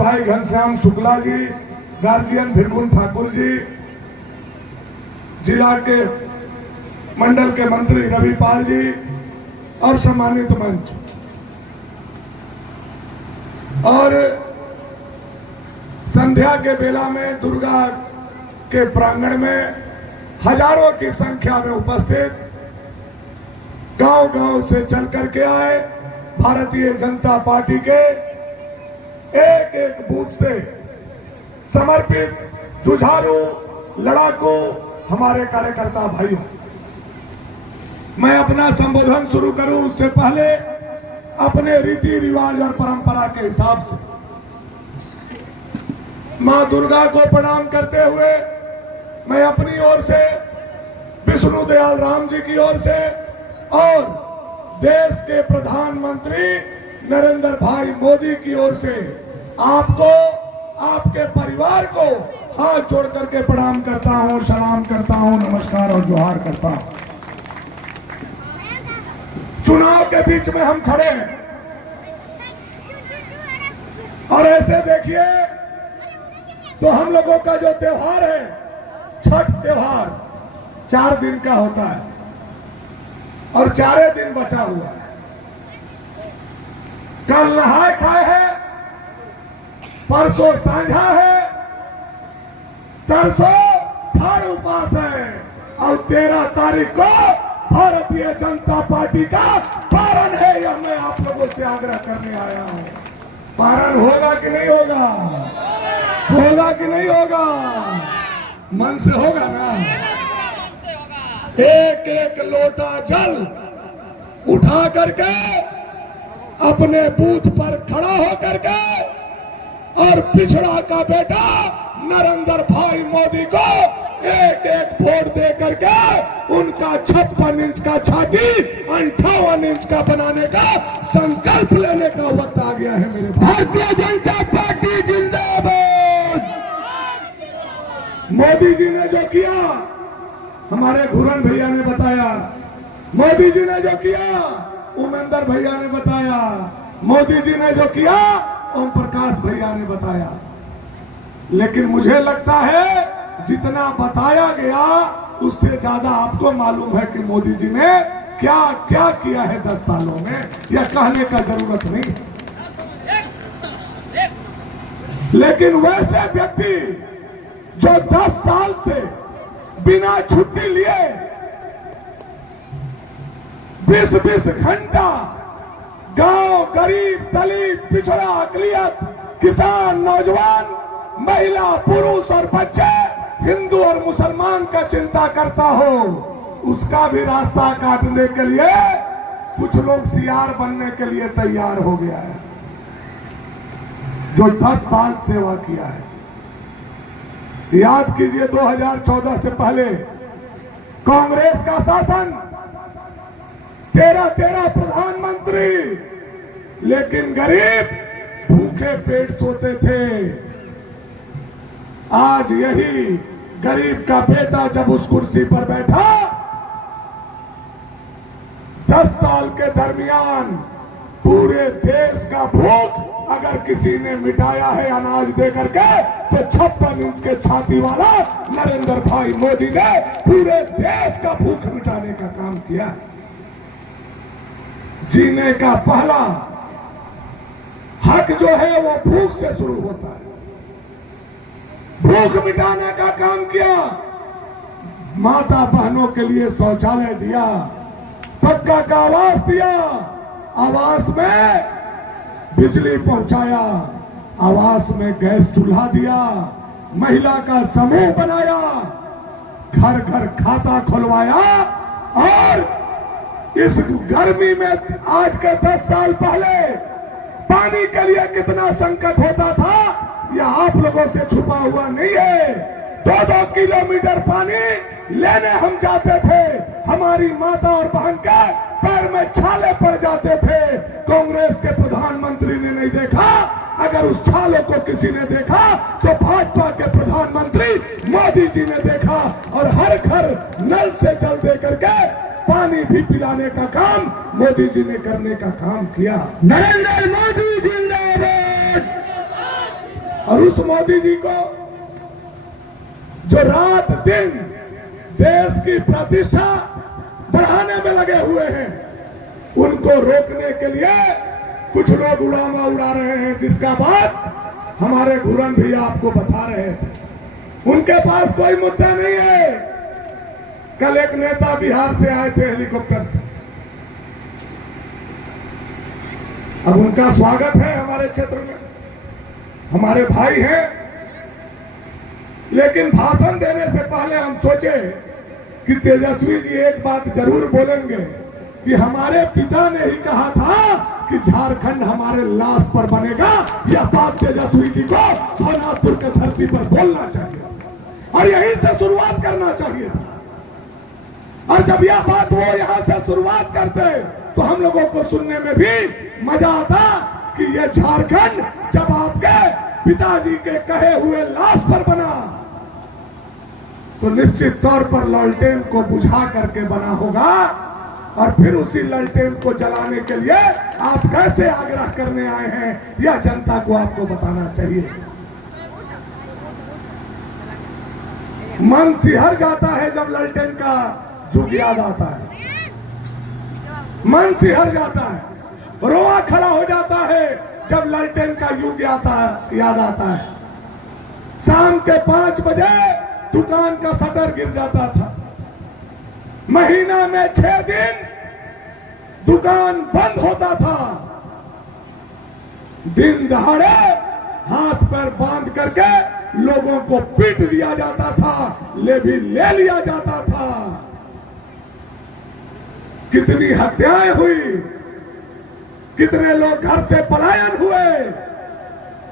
भाई घनश्याम शुक्ला जी, गार्जियन भिरगुन ठाकुर जी, जिला के मंडल के मंत्री रविपाल जी और सम्मानित मंच और संध्या के बेला में दुर्गा के प्रांगण में हजारों की संख्या में उपस्थित गांव-गांव से चल करके आए भारतीय जनता पार्टी के एक एक बूथ से समर्पित जुझारू लड़ाकू हमारे कार्यकर्ता भाइयों, मैं अपना संबोधन शुरू करूं उससे पहले अपने रीति रिवाज और परंपरा के हिसाब से मां दुर्गा को प्रणाम करते हुए मैं अपनी ओर से, विष्णु दयाल राम जी की ओर से और देश के प्रधानमंत्री नरेंद्र भाई मोदी की ओर से आपको, आपके परिवार को हाथ जोड़ करके प्रणाम करता हूं, सलाम करता हूं, नमस्कार और जोहार करता हूं। चुनाव के बीच में हम खड़े हैं और ऐसे देखिए तो हम लोगों का जो त्योहार है, छठ त्योहार 4 दिन का होता है और 4 दिन बचा हुआ है। कल नहाए खाए है, परसों साझा है, तरसों फल उपास है और 13 तारीख को भारतीय जनता पार्टी का पारण है। यह मैं आप लोगों से आग्रह करने आया हूं। पारण होगा कि नहीं होगा? होगा कि नहीं होगा? मन से होगा ना? एक एक लोटा जल उठा करके अपने बूथ पर खड़ा होकर के और पिछड़ा का बेटा नरेंद्र भाई मोदी को एक एक वोट दे करके उनका 56 इंच का छाती 58 इंच का बनाने का संकल्प लेने का वक्त आ गया है मेरे भारतीय जनता पार्टी जिंदाबाद। मोदी जी ने जो किया, हमारे घुरन भैया ने बताया, मोदी जी ने जो किया उमेंद्र भैया ने बताया, मोदी जी ने जो किया ओम प्रकाश भैया ने बताया, लेकिन मुझे लगता है जितना बताया गया उससे ज्यादा आपको मालूम है कि मोदी जी ने क्या क्या किया है 10 सालों में। यह कहने का जरूरत नहीं। लेकिन वैसे व्यक्ति जो 10 साल से बिना छुट्टी लिए 20-20 घंटा गांव, गरीब, दलित, पिछड़ा, अकलियत, किसान, नौजवान, महिला, पुरुष और बच्चे, हिंदू और मुसलमान का चिंता करता हो, उसका भी रास्ता काटने के लिए कुछ लोग सीआर बनने के लिए तैयार हो गया है, जो 10 साल सेवा किया है। याद कीजिए 2014 से पहले कांग्रेस का शासन, 13 प्रधानमंत्री, लेकिन गरीब भूखे पेट सोते थे। आज यही गरीब का बेटा जब उस कुर्सी पर बैठा, 10 साल के दरमियान पूरे देश का भूख अगर किसी ने मिटाया है अनाज दे करके तो 56 इंच के छाती वाला नरेंद्र भाई मोदी ने पूरे देश का भूख मिटाने का काम किया। जीने का पहला हक जो है वो भूख से शुरू होता है। भूख मिटाने का काम किया, माता बहनों के लिए शौचालय दिया, पक्का का आवास दिया, आवास में बिजली पहुंचाया, आवास में गैस चूल्हा दिया, महिला का समूह बनाया, घर घर खाता खुलवाया और इस गर्मी में आज के 10 साल पहले पानी के लिए कितना संकट होता था यह आप लोगों से छुपा हुआ नहीं है। 2-2 किलोमीटर पानी लेने हम जाते थे, हमारी माता और बहन के पैर में छाले पड़ जाते थे। कांग्रेस के प्रधानमंत्री ने नहीं देखा, अगर उस छाले को किसी ने देखा तो भाजपा के प्रधानमंत्री मोदी जी ने देखा और हर घर नल से जल दे करके पानी भी पिलाने का काम मोदी जी ने करने का काम किया। नरेंद्र मोदी जिंदाबाद, और उस मोदी जी को जो रात दिन देश की प्रतिष्ठा बढ़ाने में लगे हुए हैं, उनको रोकने के लिए कुछ लोग उड़ामा उड़ा रहे हैं, जिसका बात हमारे घुरन भी आपको बता रहे थे। उनके पास कोई मुद्दा नहीं है। कल एक नेता बिहार से आए थे हेलीकॉप्टर से। अब उनका स्वागत है हमारे क्षेत्र में, हमारे भाई हैं, लेकिन भाषण देने से पहले हम सोचे कि तेजस्वी जी एक बात जरूर बोलेंगे कि हमारे पिता ने ही कहा था कि झारखंड हमारे लाश पर बनेगा। यह बात तेजस्वी जी को भवनाथपुर के धरती पर बोलना चाहिए था और यहीं से शुरुआत करना चाहिए था। और जब यह बात वो यहां से शुरुआत करते तो हम लोगों को सुनने में भी मजा आता कि यह झारखंड जब आपके पिताजी के कहे हुए लाश पर बना तो निश्चित तौर पर लालटेन को बुझा करके बना होगा। और फिर उसी लालटेन को जलाने के लिए आप कैसे आग्रह करने आए हैं, यह जनता को आपको बताना चाहिए। मन सिहर जाता है जब लालटेन का जुग याद आता है, मन सिहर जाता है, रोआ खड़ा हो जाता है जब लालटेन का युग याद आता है। शाम के 5 बजे दुकान का शटर गिर जाता था, महीना में 6 दिन दुकान बंद होता था। दिन दहाड़े हाथ पैर बांध करके लोगों को पीट दिया जाता था, ले लिया जाता था। कितनी हत्याएं हुई, कितने लोग घर से पलायन हुए,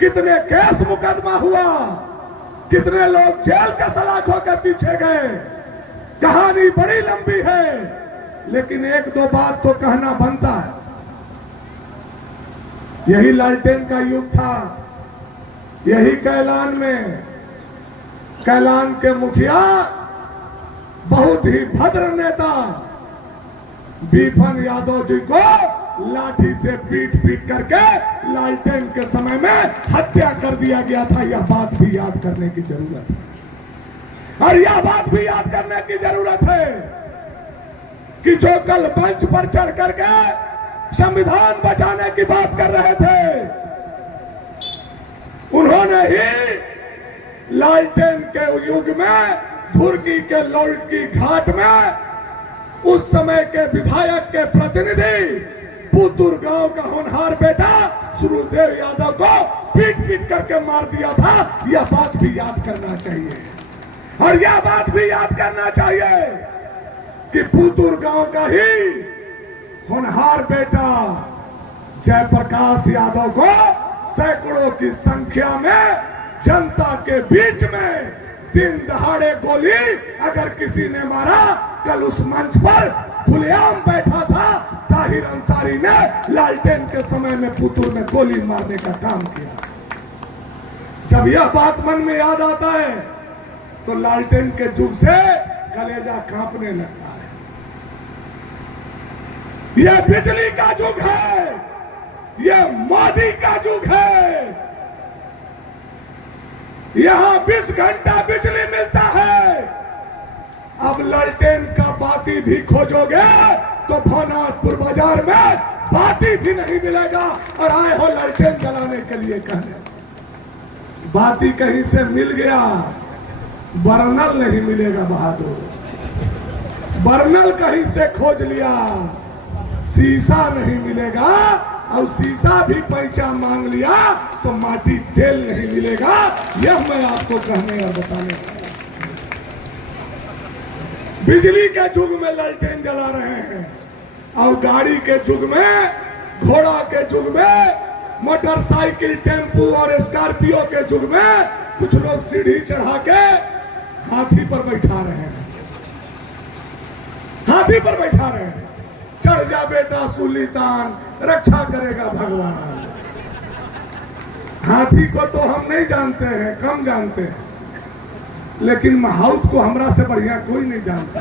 कितने केस मुकदमा हुआ, कितने लोग जेल के सलाखों के पीछे गए। कहानी बड़ी लंबी है, लेकिन 1-2 बात तो कहना बनता है। यही लालटेन का युग था। यही कैलान के मुखिया बहुत ही भद्र नेता बीपन यादव जी को लाठी से पीट करके लालटेन के समय में हत्या कर दिया गया था। यह बात भी याद करने की जरूरत है। और यह बात भी याद करने की जरूरत है कि जो कल मंच पर चढ़ करके संविधान बचाने की बात कर रहे थे, उन्होंने ही लालटेन के युग में धुर्की के लौटकी घाट में उस समय के विधायक के प्रतिनिधि पुतुर गांव का होनहार बेटा सुरुदेव यादव को पीट करके मार दिया था। यह बात भी याद करना चाहिए। और यह बात भी याद करना चाहिए कि पुतुर गांव का ही होनहार बेटा जयप्रकाश यादव को सैकड़ों की संख्या में जनता के बीच में दिन दहाड़े गोली अगर किसी ने मारा, कल उस मंच पर खुलेआम बैठा था ताहिर अंसारी ने लालटेन के समय में पुतुर में गोली मारने का काम किया। जब यह बात मन में याद आता है तो लालटेन के जुग से कलेजा कांपने लगता है। यह बिजली का जुग है, यह मोदी का युग है। यहां 20 घंटा बिजली मिलता है। अब लालटेन का बाती भी खोजोगे तो भवनाथपुर बाजार में बाती भी नहीं मिलेगा। और आए हो लालटेन जलाने के लिए कहने, बाती कहीं से मिल गया, बर्नल नहीं मिलेगा बहादुर। बर्नल कहीं से खोज लिया, शीशा नहीं मिलेगा। और शीशा भी पैसा मांग लिया तो माटी तेल नहीं मिलेगा। यह मैं आपको कहने और बताने वाला। बिजली के युग में लालटेन जला रहे हैं और गाड़ी के युग में, घोड़ा के युग में, मोटरसाइकिल, टेम्पू और स्कॉर्पियो के युग में कुछ लोग सीढ़ी चढ़ा के हाथी पर बैठा रहे हैं। हाथी पर बैठा रहे हैं। चढ़ जा बेटा सुल्तान, रक्षा करेगा भगवान। हाथी को तो हम नहीं जानते हैं, कम जानते हैं, लेकिन महाउत को हमरा से बढ़िया कोई नहीं जानता।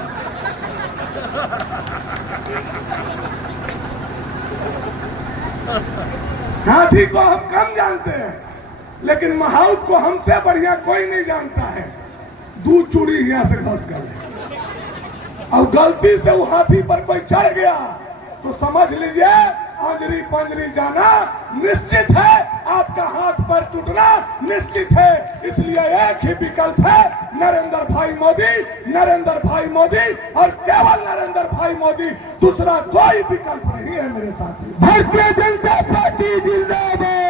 हाथी को हम कम जानते हैं, लेकिन महाउत को हमसे बढ़िया कोई नहीं जानता है। दूध चूड़ी यहाँ से घस कर ले, और गलती से वो हाथी पर कोई चढ़ गया तो समझ लीजिए अंजरी पंजरी जाना निश्चित है, आपका हाथ पर टूटना निश्चित है। इसलिए एक ही विकल्प है, नरेंद्र भाई मोदी, नरेंद्र भाई मोदी और केवल नरेंद्र भाई मोदी, दूसरा कोई विकल्प नहीं है मेरे साथी। भारतीय जनता पार्टी जिंदाबाद।